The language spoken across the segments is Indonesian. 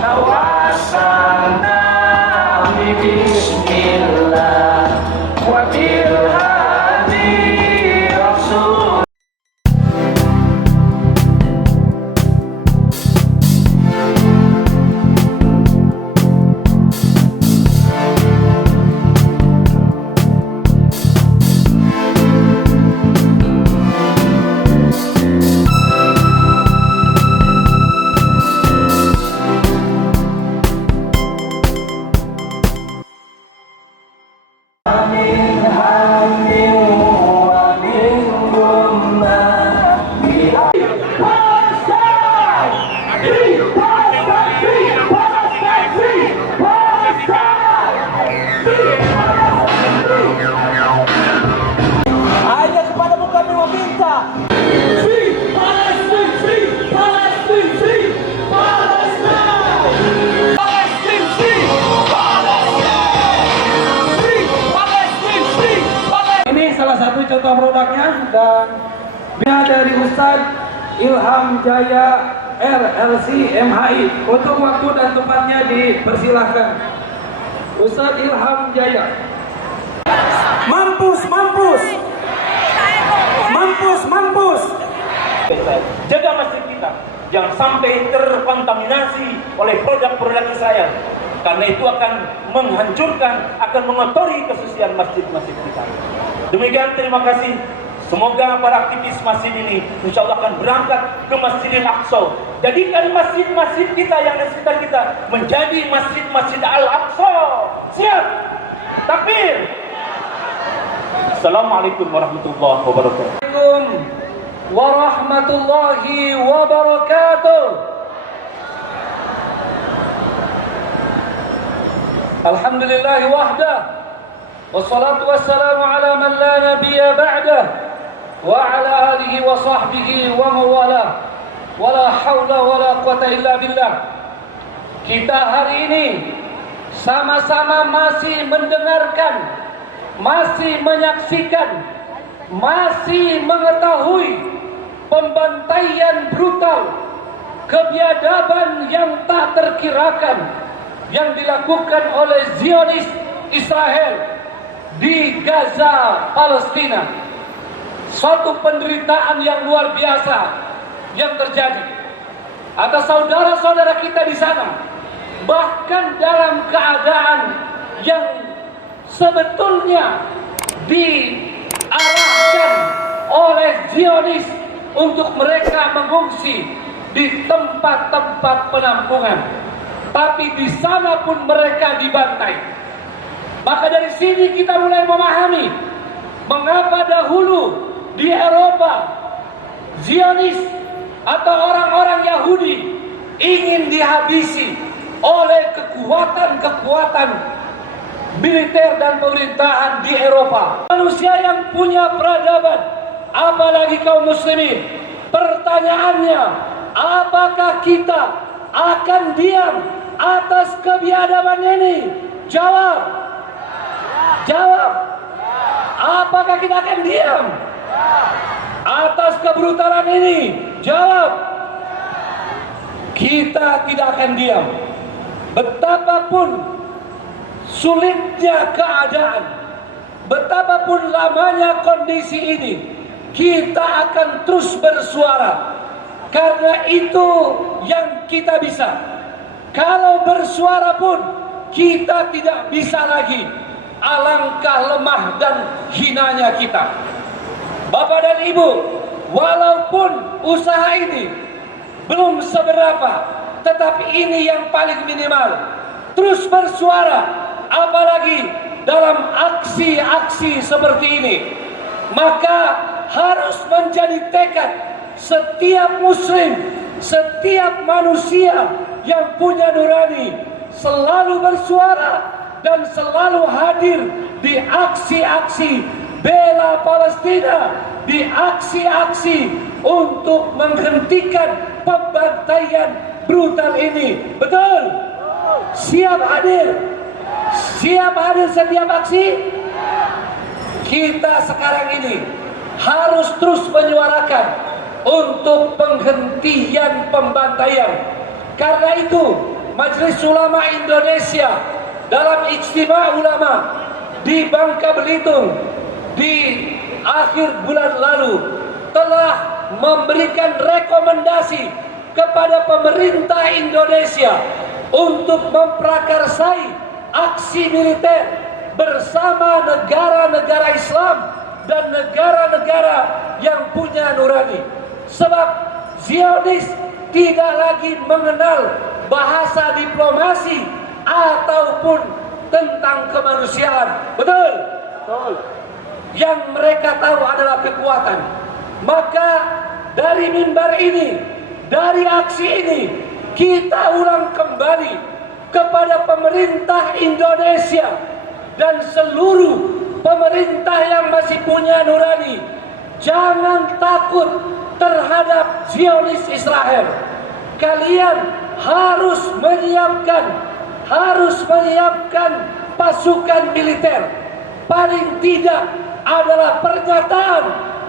Tawassalna bismillah wa bil hadi rasul. Hanya kepadamu kami meminta. Free Palestine, free Palestine, free Palestine. Palestine, free Palestine. Free Palestine, free Palestine. Ini salah satu contoh produknya dan dari Ustadz Ilham Jaya RLC MHI. Untuk waktu dan tempatnya dipersilahkan. Ustadz Ilham Jaya. Mampus, mampus, mampus, mampus. Jaga masjid kita, jangan sampai terkontaminasi oleh produk-produk Israel, karena itu akan menghancurkan, akan mengotori kesucian masjid-masjid kita. Demikian, terima kasih. Semoga para aktivis masjid ini insya Allah akan berangkat ke Masjidil Aqsa. Jadikan masjid-masjid kita yang di sekitar kita menjadi masjid-masjid Al-Aqsa. Siap? Takbir! Assalamualaikum warahmatullahi wabarakatuh. Assalamualaikum warahmatullahi wabarakatuh. Alhamdulillahi wahdah, wassalatu wassalamu ala man la nabiyya ba'dah, wa ala alihi wa sahbihi wa mawalah, wa la hawla wa la quwata illa billah. Kita hari ini sama-sama masih mendengarkan, masih menyaksikan, masih mengetahui pembantaian brutal, kebiadaban yang tak terkirakan yang dilakukan oleh Zionis Israel di Gaza, Palestina. Suatu penderitaan yang luar biasa yang terjadi atas saudara-saudara kita di sana, bahkan dalam keadaan yang sebetulnya diarahkan oleh Zionis untuk mereka mengungsi di tempat-tempat penampungan, tapi di sana pun mereka dibantai. Maka dari sini kita mulai memahami mengapa dahulu di Eropa Zionis atau orang-orang Yahudi ingin dihabisi oleh kekuatan-kekuatan militer dan pemerintahan di Eropa. Manusia yang punya peradaban, apalagi kaum muslimin. Pertanyaannya, apakah kita akan diam atas kebiadaban ini? Jawab. Jawab. Apakah kita akan diam atas kebrutalan ini? Jawab. Kita tidak akan diam. Betapapun sulitnya keadaan, betapapun lamanya kondisi ini, kita akan terus bersuara. Karena itu yang kita bisa. Kalau bersuara pun kita tidak bisa lagi. Alangkah lemah dan hinanya kita. Bapak dan Ibu, walaupun usaha ini belum seberapa, tetapi ini yang paling minimal. Terus bersuara. Apalagi dalam aksi-aksi seperti ini, maka harus menjadi tekad setiap muslim, setiap manusia yang punya nurani selalu bersuara dan selalu hadir di aksi-aksi bela Palestina, di aksi-aksi untuk menghentikan pembantaian brutal ini. Betul? Siap hadir? Siap hadir setiap aksi? Kita sekarang ini harus terus menyuarakan untuk penghentian pembantaian, Karena itu Majelis Ulama Indonesia dalam Ijtima Ulama di Bangka Belitung di akhir bulan lalu telah memberikan rekomendasi kepada pemerintah Indonesia untuk memprakarsai aksi militer bersama negara-negara Islam dan negara-negara yang punya nurani. Sebab Zionis tidak lagi mengenal bahasa diplomasi ataupun tentang kemanusiaan. Betul? Betul. Yang mereka tahu adalah kekuatan. Maka dari mimbar ini, dari aksi ini, kita ulang kembali kepada pemerintah Indonesia dan seluruh pemerintah yang masih punya nurani. Jangan takut terhadap Zionis Israel. Kalian harus menyiapkan pasukan militer. Paling tidak adalah pernyataan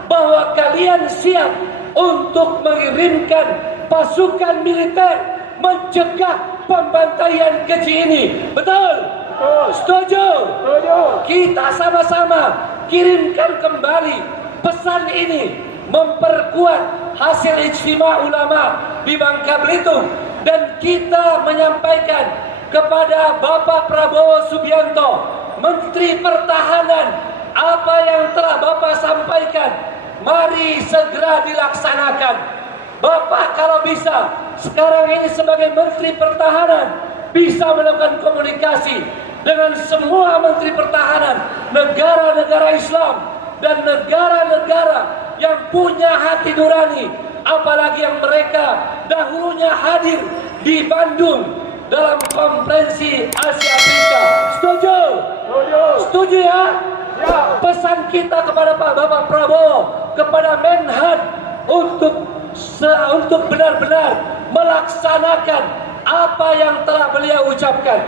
bahwa kalian siap untuk mengirimkan pasukan militer mencegah pembantaian keji ini. Betul? Setuju? Kita sama-sama kirimkan kembali pesan ini, memperkuat hasil ijtima ulama di Bangka Belitung, dan kita menyampaikan kepada Bapak Prabowo Subianto, Menteri Pertahanan, apa yang telah Bapak sampaikan, mari segera dilaksanakan. Bapak kalau bisa, sekarang ini sebagai Menteri Pertahanan, bisa melakukan komunikasi dengan semua Menteri Pertahanan, negara-negara Islam, dan negara-negara yang punya hati nurani, apalagi yang mereka dahulunya hadir di Bandung dalam konferensi Asia Afrika. Setuju? Setuju ya? Pesan kita kepada Pak Bapak Prabowo, kepada Menhan untuk benar-benar melaksanakan apa yang telah beliau ucapkan.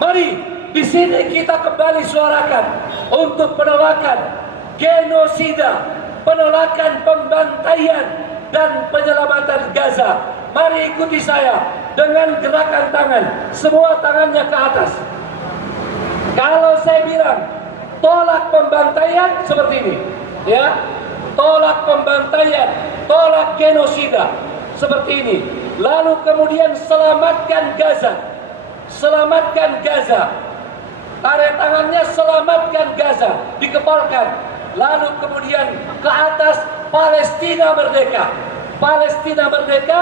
Mari di sini kita kembali suarakan untuk penolakan genosida, penolakan pembantaian dan penyelamatan Gaza. Mari ikuti saya dengan gerakan tangan, semua tangannya ke atas. Kalau saya bilang tolak pembantaian seperti ini, ya, tolak pembantaian, tolak genosida seperti ini. Lalu kemudian selamatkan Gaza, selamatkan Gaza. Tarik tangannya, selamatkan Gaza, dikepalkan. Lalu kemudian ke atas, Palestina merdeka, Palestina merdeka,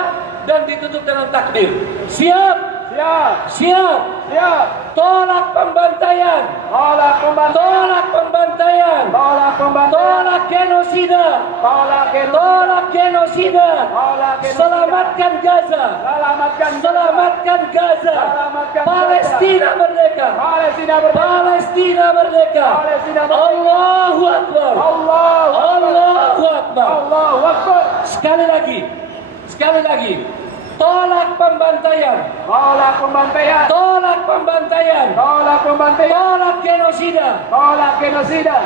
dan ditutup dengan takbir. Siap? Siap. Siap. Siap. Tolak pembantaian. Tolak pembantaian. Tolak pembantaian. Tolak pembantaian. Tolak genosida. Tolak genosida. Tolak genosida. Tolak genosida. Selamatkan Gaza. Selamatkan. Selamatkan Gaza. Selamatkan Palestina merdeka. Palestina merdeka. Palestina merdeka. Palestina merdeka. Allahu Akbar. Allahu Akbar. Allahu Akbar. Sekali lagi. Sekali lagi. Tolak pembantaian. Tolak pembantaian. Tolak pembantaian. Tolak pembantaian. Tolak genosida. Tolak genosida.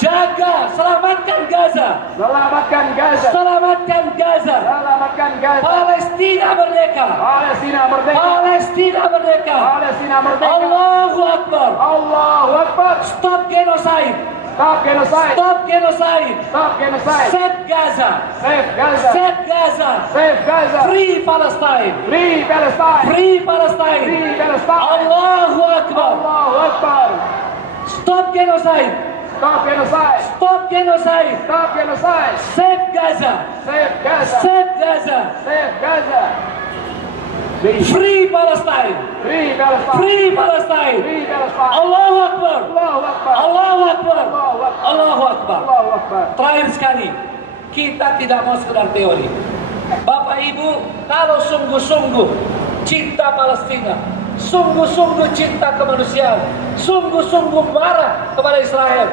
Jaga, selamatkan Gaza. Selamatkan Gaza. Selamatkan Gaza. Selamatkan Gaza. Palestina merdeka. Palestina merdeka. Palestina merdeka. Palestina merdeka. Allahu Akbar. Allahu Akbar. Stop genocide. Stop genocide. Stop genocide. Stop genocide. Save Gaza. Save Gaza. Save Gaza. Save Gaza. Free Palestine. Free Palestine. Free Palestine. Free Palestine. Allahu Akbar. Allahu Akbar. Stop genocide. Stop genocide. Stop genocide. Stop genocide. Save Gaza. Save Gaza. Save Gaza. Save Gaza. Free Palestine. Free Palestine. Free Palestine. Free Palestine. Allahu Akbar. Allahu Akbar. Allahu Akbar. Allahu Akbar. Allahu Akbar. Terakhir sekali, kita tidak mau sekedar teori. Bapak Ibu, kalau sungguh-sungguh cinta Palestina, sungguh-sungguh cinta kemanusiaan, sungguh-sungguh marah kepada Israel,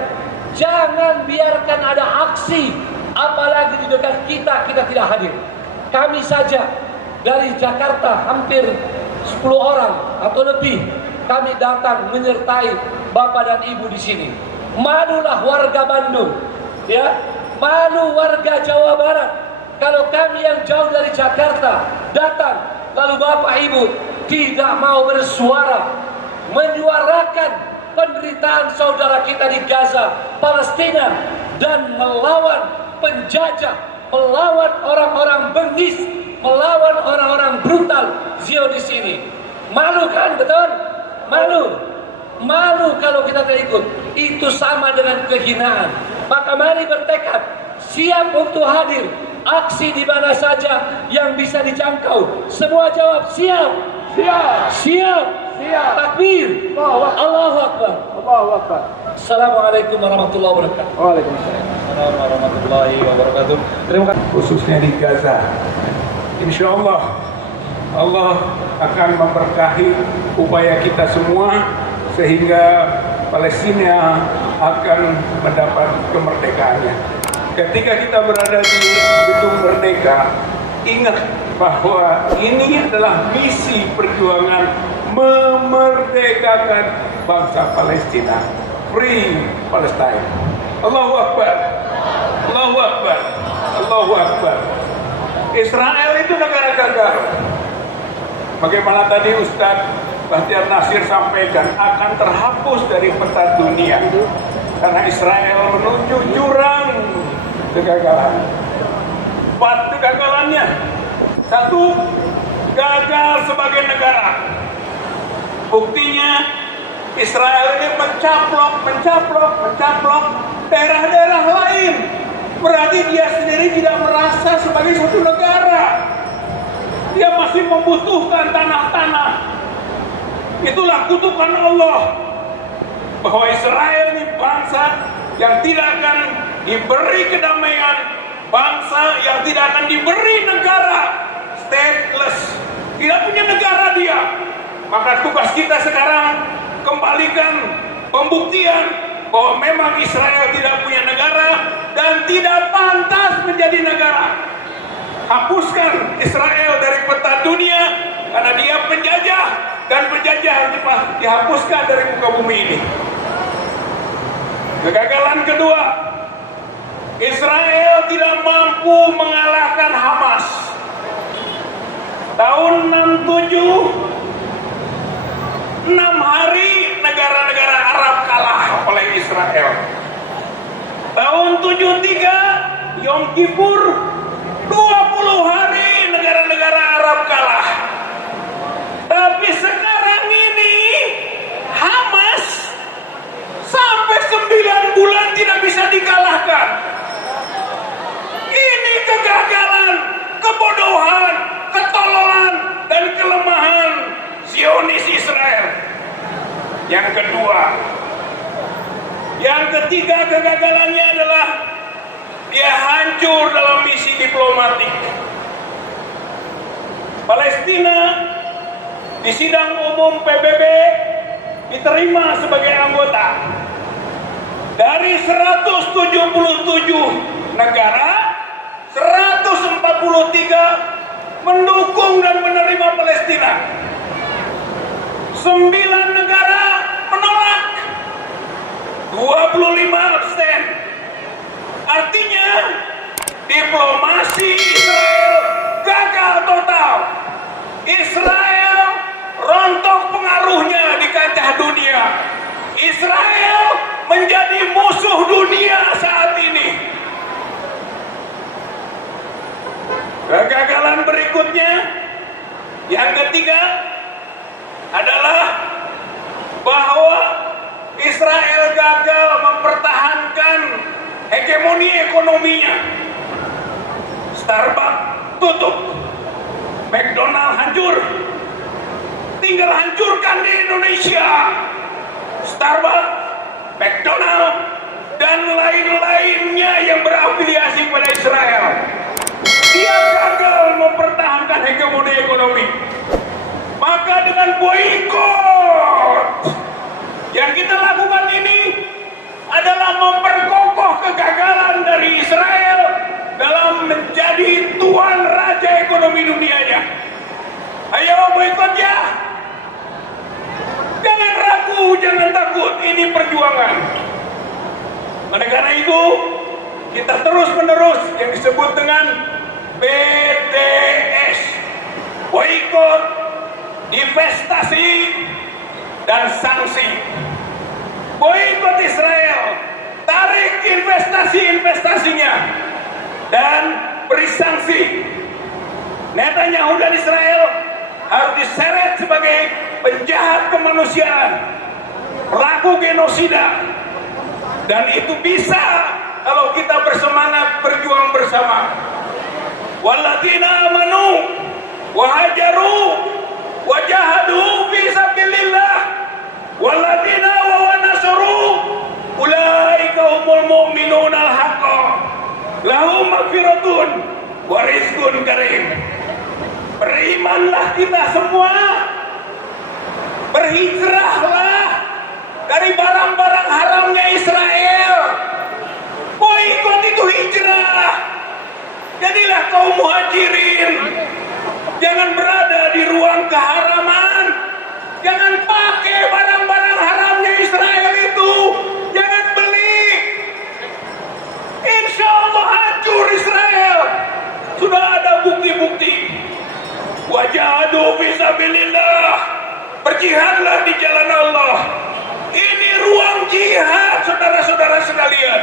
jangan biarkan ada aksi, apalagi di dekat kita tidak hadir. Kami saja dari Jakarta hampir 10 orang atau lebih, kami datang menyertai Bapak dan Ibu di sini. Malulah warga Bandung, ya, malu warga Jawa Barat kalau kami orang yang jauh dari Jakarta datang, lalu Bapak Ibu tidak mau bersuara, menyuarakan penderitaan saudara kita di Gaza, Palestina, dan melawan penjajah, melawan orang-orang bengis, melawan orang-orang brutal Zionis ini. Malu kan, betul? Malu. Malu kalau kita tidak ikut. Itu sama dengan kehinaan. Maka mari bertekad, siap untuk hadir aksi di mana saja yang bisa dijangkau. Semua jawab siap. Siap. Siap. Siap. Takbir. Allahu Akbar. Allahu Akbar. Assalamualaikum warahmatullahi wabarakatuh. Waalaikumsalam. Assalamualaikum warahmatullahi wabarakatuh. Terima kasih. khususnya di Gaza. Insya Allah Allah akan memberkahi upaya kita semua sehingga Palestina akan mendapat kemerdekaannya. Ketika kita berada di gedung Merdeka, ingat bahwa ini adalah misi perjuangan memerdekakan bangsa Palestina. Free Palestine. Allahu Akbar. Allahu Akbar. Allahu Akbar. Israel itu negara gagal. Bagaimana tadi Ustadz Bahtiar Nasir sampaikan, akan terhapus dari peta dunia karena Israel menuju jurang kegagalan. 4 kegagalannya. 1, gagal sebagai negara. Buktinya Israel ini mencaplok daerah-daerah lain. Berarti dia sendiri tidak merasa sebagai suatu negara. Dia masih membutuhkan tanah-tanah. Itulah kutukan Allah, bahwa Israel ini bangsa yang tidak akan diberi kedamaian, bangsa yang tidak akan diberi negara, stateless, tidak punya negara dia. Maka tugas kita sekarang kembalikan pembuktian bahwa memang Israel tidak punya negara dan tidak pantas menjadi negara. Hapuskan Israel dari peta dunia karena dia penjajah, dan penjajah harus dihapuskan dari muka bumi ini. Kegagalan kedua, Israel tidak mampu mengalahkan Hamas. Tahun 67, 6 hari negara-negara Arab kalah oleh Israel. Tahun 73, Yom Kippur, 20 hari negara-negara Arab kalah. Tapi sekarang ini Hamas sampai 9 bulan tidak bisa dikalahkan. Ini kegagalan, kebodohan, ketololan, dan kelemahan Zionis Israel. Yang kedua, yang ketiga kegagalannya adalah dia hancur dalam misi diplomatik. Palestina di sidang umum PBB diterima sebagai anggota. Dari 177 negara, 143 mendukung dan menerima Palestina. 9 negara menolak, 25 abstain. Artinya diplomasi Israel gagal total. Israel rontok pengaruhnya di kancah dunia. Israel menjadi musuh dunia saat ini. Kegagalan berikutnya, yang ketiga, adalah bahwa Israel gagal mempertahankan hegemoni ekonominya. Starbucks tutup, McDonald hancur, tinggal hancurkan di Indonesia. Starbucks, McDonald, dan lain-lainnya yang berafiliasi pada Israel. Dia gagal mempertahankan hegemoni ekonomi. Maka dengan boikot yang kita lakukan ini adalah memperkokoh kegagalan dari Israel dalam menjadi tuan raja ekonomi dunianya. Ayo boikot ya. Jangan ragu, jangan takut, ini perjuangan. Oleh karena itu, kita terus-menerus yang disebut dengan boikot, divestasi, dan sanksi. Boikot Israel, tarik investasinya, dan beri sanksi. Netanyahu dan Israel harus diseret sebagai penjahat kemanusiaan, pelaku genosida, dan itu bisa kalau kita bersemangat berjuang bersama. Walladzina amanu wa hajaru wa jahadu fi sabilillah walladzina wa nasaru ulaika humul mu'minuna al-haqqa lahum maghfiratun wa rizqun karim. Berimanlah kita semua, berhijrahlah dari barang-barang haramnya Israel. Boikot itu hijrah. Jadilah kaum muhajirin. Jangan berada di ruang keharaman. Jangan pakai barang-barang haramnya Israel itu. Jangan beli. Insya Allah hancur Israel. Sudah ada bukti-bukti. Wajahadu fisabilillah. Berjihadlah di jalan Allah. Ini ruang jihad, saudara-saudara sekalian.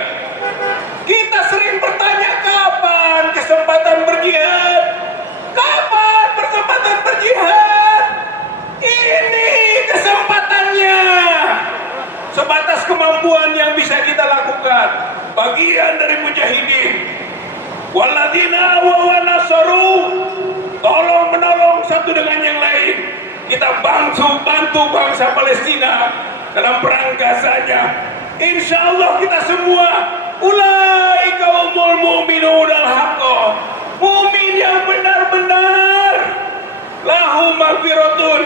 Kita sering bertanya, kapan kesempatan berjihad? Kapan kesempatan berjihad? Ini kesempatannya. Sebatas kemampuan yang bisa kita lakukan. Bagian dari mujahidin. Walladzina wa nasaru. Tolong menolong satu dengan yang lain. Kita bantu bangsa Palestina dalam perang Gazanya. Insya Allah kita semua ulaika humul mu'minun al-haqqa, mu'min yang benar-benar, lahum maghfiratun,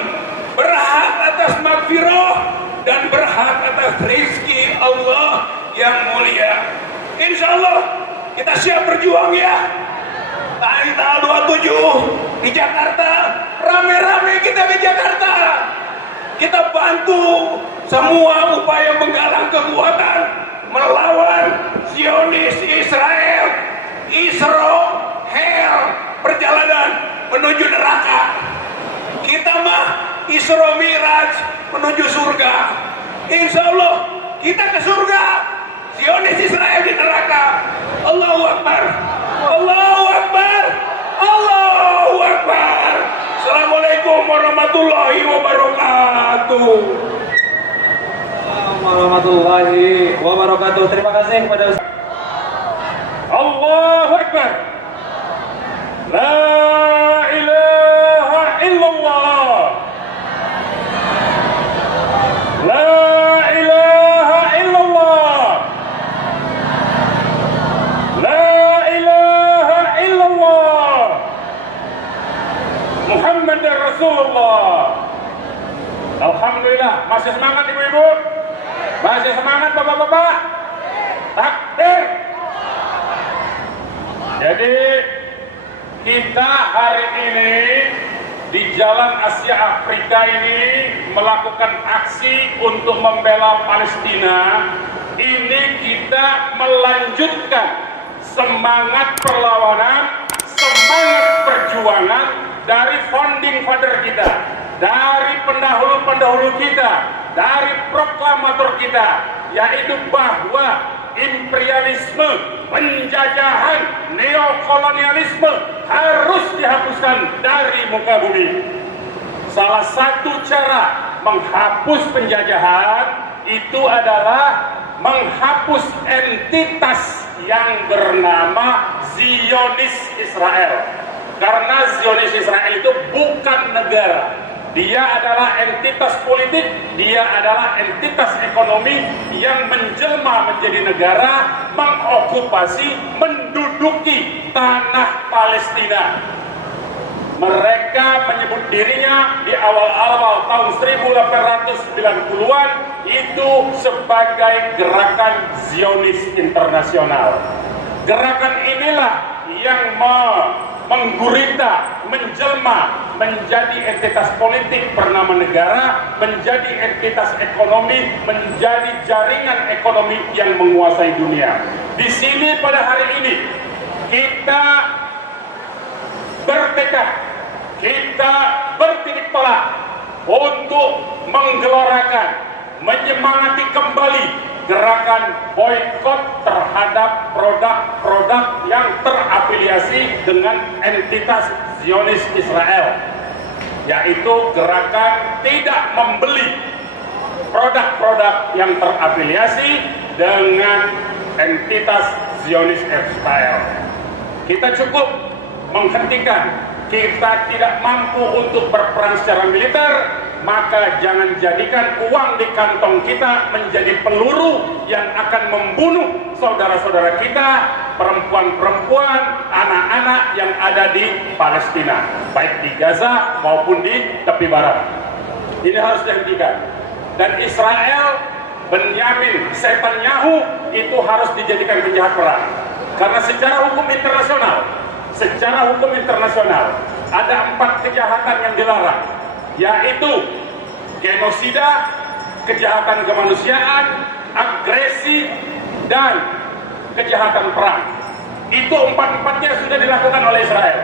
berhak atas maghfirah dan berhak atas rizki Allah yang mulia. Insya Allah kita siap berjuang ya. Tanggal 27 di Jakarta, rame-rame kita ke Jakarta. Kita bantu semua upaya menggalang kekuatan melawan Zionis Israel. Israel perjalanan menuju neraka. Kita mah Isra Miraj menuju surga. Insya Allah kita ke surga. Zionis Israel di neraka. Allahu Akbar. Allahu Akbar. Allahu Akbar. Assalamualaikum warahmatullahi wabarakatuh. Warahmatullahi wabarakatuh. Terima kasih kepada Allahu Akbar. La ilaha illallah. La ilaha illallah. La ilaha illallah. Muhammad Rasulullah. Alhamdulillah. Masih semangat ibu-ibu? Masih semangat bapak-bapak? Takbir. Jadi kita hari ini di Jalan Asia Afrika ini melakukan aksi untuk membela Palestina. Ini kita melanjutkan semangat perlawanan, semangat perjuangan dari founding father kita, dari pendahulu-pendahulu kita, dari proklamator kita, yaitu bahwa imperialisme, penjajahan, neokolonialisme harus dihapuskan dari muka bumi. Salah satu cara menghapus penjajahan itu adalah menghapus entitas yang bernama Zionis Israel. Karena Zionis Israel itu bukan negara. Dia adalah entitas politik, dia adalah entitas ekonomi yang menjelma menjadi negara, mengokupasi, menduduki tanah Palestina. Mereka menyebut dirinya di awal-awal tahun 1890-an itu sebagai gerakan Zionis internasional. Gerakan inilah yang menggurita, menjelma menjadi entitas politik bernama negara, menjadi entitas ekonomi, menjadi jaringan ekonomi yang menguasai dunia. Di sini pada hari ini kita bertekad kita bertitik tolak untuk menggelorakan, menyemangati kembali gerakan boikot terhadap produk-produk yang terafiliasi dengan entitas Zionis Israel, yaitu gerakan tidak membeli produk-produk yang terafiliasi dengan entitas Zionis Israel. Kita cukup menghentikan, kita tidak mampu untuk berperan secara militer, maka jangan jadikan uang di kantong kita menjadi peluru yang akan membunuh saudara-saudara kita, perempuan-perempuan, anak-anak yang ada di Palestina, baik di Gaza maupun di tepi barat. Ini harus dihentikan. Dan Israel, Benyamin Netanyahu itu harus dijadikan penjahat perang. Karena secara hukum internasional ada 4 kejahatan yang dilarang, yaitu genosida, kejahatan kemanusiaan, agresi, dan kejahatan perang. Itu 4-empatnya sudah dilakukan oleh Israel.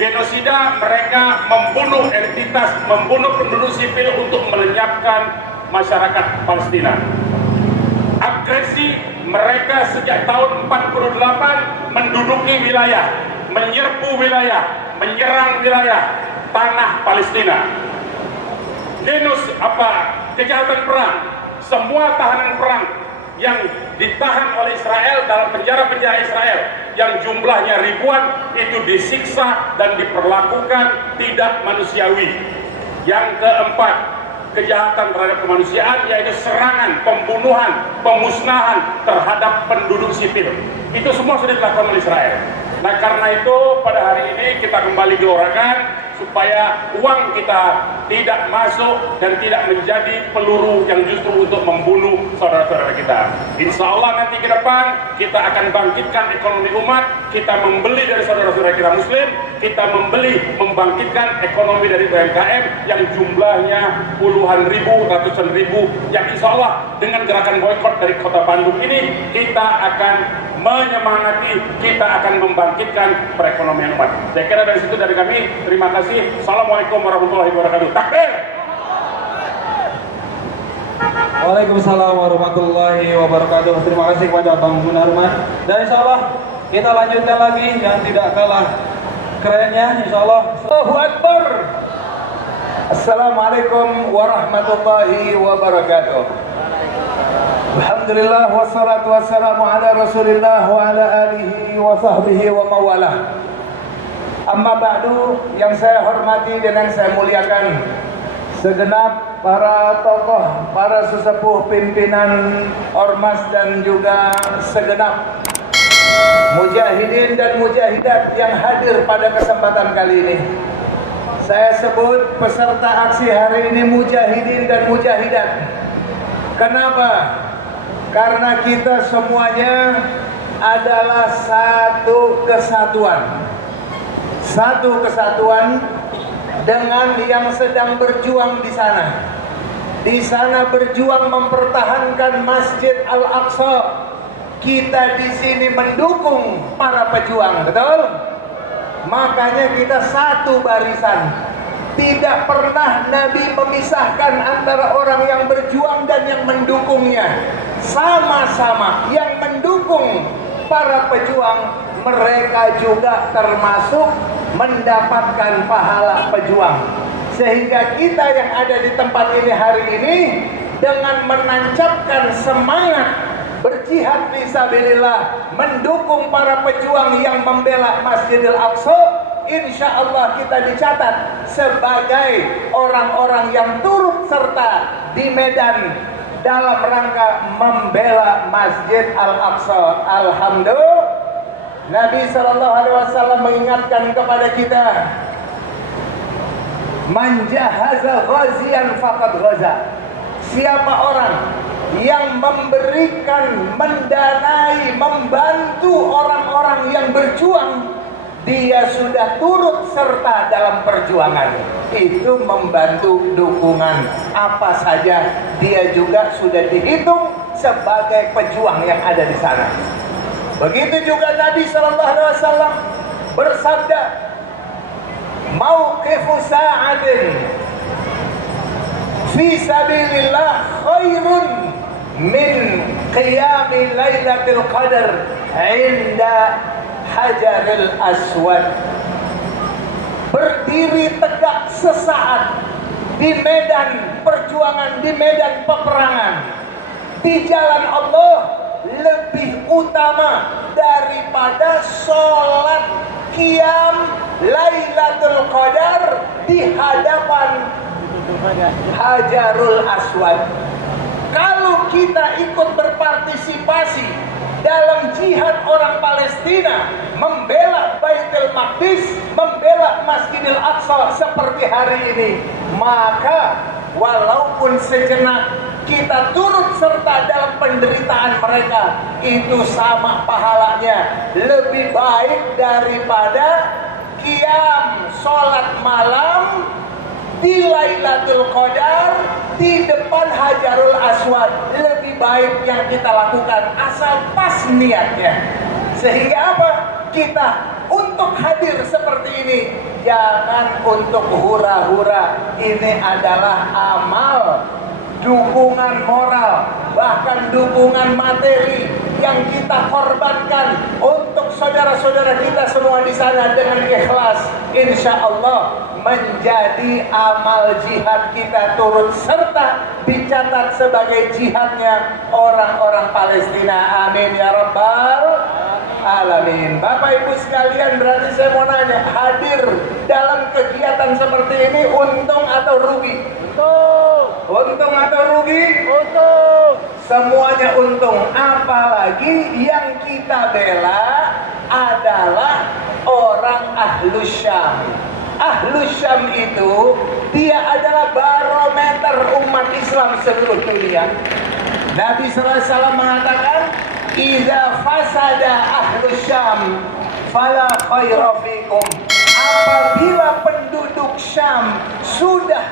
Genosida, mereka membunuh entitas, membunuh penduduk sipil untuk melenyapkan masyarakat Palestina. Agresi, mereka sejak tahun 48 menduduki wilayah, menyerbu wilayah, menyerang wilayah tanah Palestina. Kejahatan perang, semua tahanan perang yang ditahan oleh Israel dalam penjara-penjara Israel yang jumlahnya ribuan itu disiksa dan diperlakukan tidak manusiawi. Yang keempat, kejahatan terhadap kemanusiaan, yaitu serangan, pembunuhan, pemusnahan terhadap penduduk sipil. Itu semua sudah dilakukan oleh Israel. Nah, karena itu pada hari ini kita kembali gelorakan supaya uang kita tidak masuk dan tidak menjadi peluru yang justru untuk membunuh saudara-saudara kita. Insya Allah nanti ke depan kita akan bangkitkan ekonomi umat, kita membeli dari saudara-saudara kita Muslim, kita membangkitkan ekonomi dari UMKM yang jumlahnya puluhan ribu, ratusan ribu, yang insya Allah dengan gerakan boikot dari Kota Bandung ini kita akan menyemangati, kita akan membangkitkan perekonomian umat. Saya kira dari situ dari kami, terima kasih. Assalamualaikum warahmatullahi wabarakatuh. Takbir! Waalaikumsalam warahmatullahi wabarakatuh. Terima kasih kepada Bang Gunarman. Dan insya Allah kita lanjutkan lagi yang tidak kalah kerennya, insya Allah. Allahu Akbar. Assalamualaikum warahmatullahi wabarakatuh. Alhamdulillah wassalatu wassalamu ala Rasulillah wa ala alihi wa sahbihi wa mawalah. Amma ba'du, yang saya hormati dan yang saya muliakan segenap para tokoh, para sesepuh pimpinan ormas dan juga segenap mujahidin dan mujahidat yang hadir pada kesempatan kali ini. Saya sebut peserta aksi hari ini mujahidin dan mujahidat. Kenapa? Karena kita semuanya adalah satu kesatuan. Satu kesatuan dengan yang sedang berjuang di sana. Di sana berjuang mempertahankan Masjid Al-Aqsa. Kita di sini mendukung para pejuang, betul? Makanya kita satu barisan. Tidak pernah Nabi memisahkan antara orang yang berjuang dan yang mendukungnya. Sama-sama yang mendukung para pejuang, mereka juga termasuk mendapatkan pahala pejuang. Sehingga kita yang ada di tempat ini hari ini dengan menancapkan semangat berjihad fisabilillah, mendukung para pejuang yang membela Masjidil Aqsa, insya Allah kita dicatat sebagai orang-orang yang turut serta di medan dalam rangka membela Masjid Al-Aqsa. Alhamdulillah. Nabi SAW mengingatkan kepada kita, man jahaza ghazian faqad ghaza. Siapa orang yang memberikan, mendanai, membantu orang-orang yang berjuang, dia sudah turut serta dalam perjuangan. Itu membantu dukungan apa saja, dia juga sudah dihitung sebagai pejuang yang ada di sana. Begitu juga Nabi SAW bersabda, mauqifu sa'atin fi sabilillah khairun min qiyami lailatul qadar inda hajaril aswad. Berdiri tegak sesaat di medan perjuangan, di medan peperangan, di jalan Allah lebih utama daripada sholat qiyam Lailatul Qadar di hadapan Hajarul Aswad. Kalau kita ikut berpartisipasi dalam jihad orang Palestina, membela Baitul Maqdis, membela Masjidil Aqsa seperti hari ini, maka walaupun sejenak kita turut serta dalam penderitaan mereka, itu sama pahalanya, lebih baik daripada qiyam sholat malam di Lailatul Qadar di depan Hajarul Aswad. Lebih baik yang kita lakukan asal pas niatnya. Sehingga apa? Kita untuk hadir seperti ini, jangan untuk hura-hura. Ini adalah amal, dukungan moral, bahkan dukungan materi yang kita korbankan untuk saudara-saudara kita semua di sana dengan ikhlas. Insya Allah menjadi amal jihad kita turut serta dicatat sebagai jihadnya orang-orang Palestina. Amin ya rabbal alamin. Bapak ibu sekalian, berarti saya mau nanya, hadir dalam kegiatan seperti ini untung atau rugi? Untung atau rugi? Untung. Semuanya untung. Apalagi yang kita bela adalah orang Ahlus Syam. Ahlus Syam itu dia adalah barometer umat Islam seluruh dunia. Nabi SAW mengatakan, "Idza fasada Ahlus Syam fala khaira fikum." Apabila penduduk Syam sudah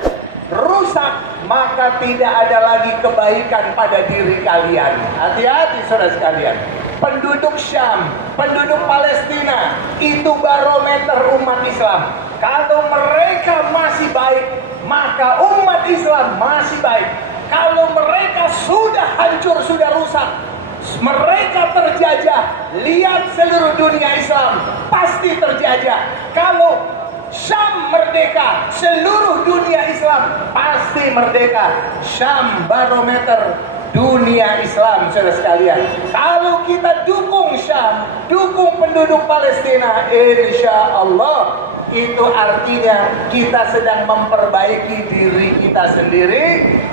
rusak, maka tidak ada lagi kebaikan pada diri kalian. Hati-hati saudara sekalian. Penduduk Syam, penduduk Palestina itu barometer umat Islam. Kalau mereka masih baik, maka umat Islam masih baik. Kalau mereka sudah hancur, sudah rusak, mereka terjajah, lihat seluruh dunia Islam pasti terjajah. Kalau Syam merdeka, seluruh dunia Islam pasti merdeka. Syam barometer dunia Islam, saudara sekalian. Kalau kita dukung Syam, dukung penduduk Palestina, insya Allah itu artinya kita sedang memperbaiki diri kita sendiri.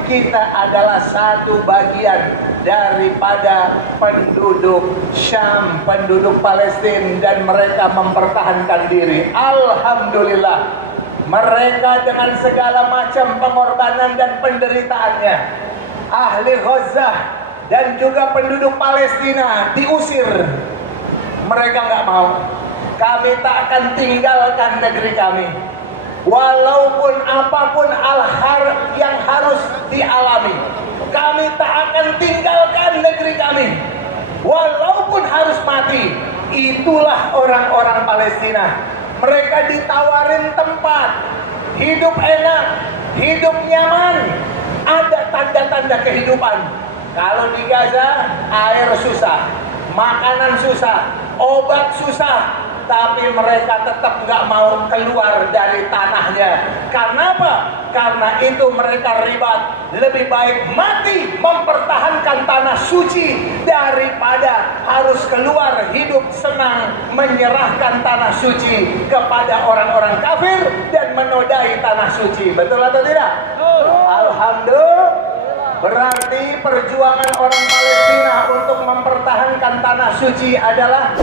Kita adalah satu bagian daripada penduduk Syam, penduduk Palestina, dan mereka mempertahankan diri. Alhamdulillah, mereka dengan segala macam pengorbanan dan penderitaannya, ahli Gaza dan juga penduduk Palestina diusir. Mereka nggak mau. Kami tak akan tinggalkan negeri kami, walaupun apapun yang harus dialami. Kami tak akan tinggalkan negeri kami, walaupun harus mati. Itulah orang-orang Palestina. Mereka ditawarin tempat, hidup enak, hidup nyaman, ada tanda-tanda kehidupan. Kalau di Gaza, air susah, makanan susah, obat susah, tapi mereka tetap nggak mau keluar dari tanahnya. Karena apa? Karena itu mereka ribat. Lebih baik mati mempertahankan tanah suci daripada harus keluar hidup senang menyerahkan tanah suci kepada orang-orang kafir dan menodai tanah suci. Betul atau tidak? Alhamdulillah. Berarti perjuangan orang Palestina untuk mempertahankan tanah suci adalah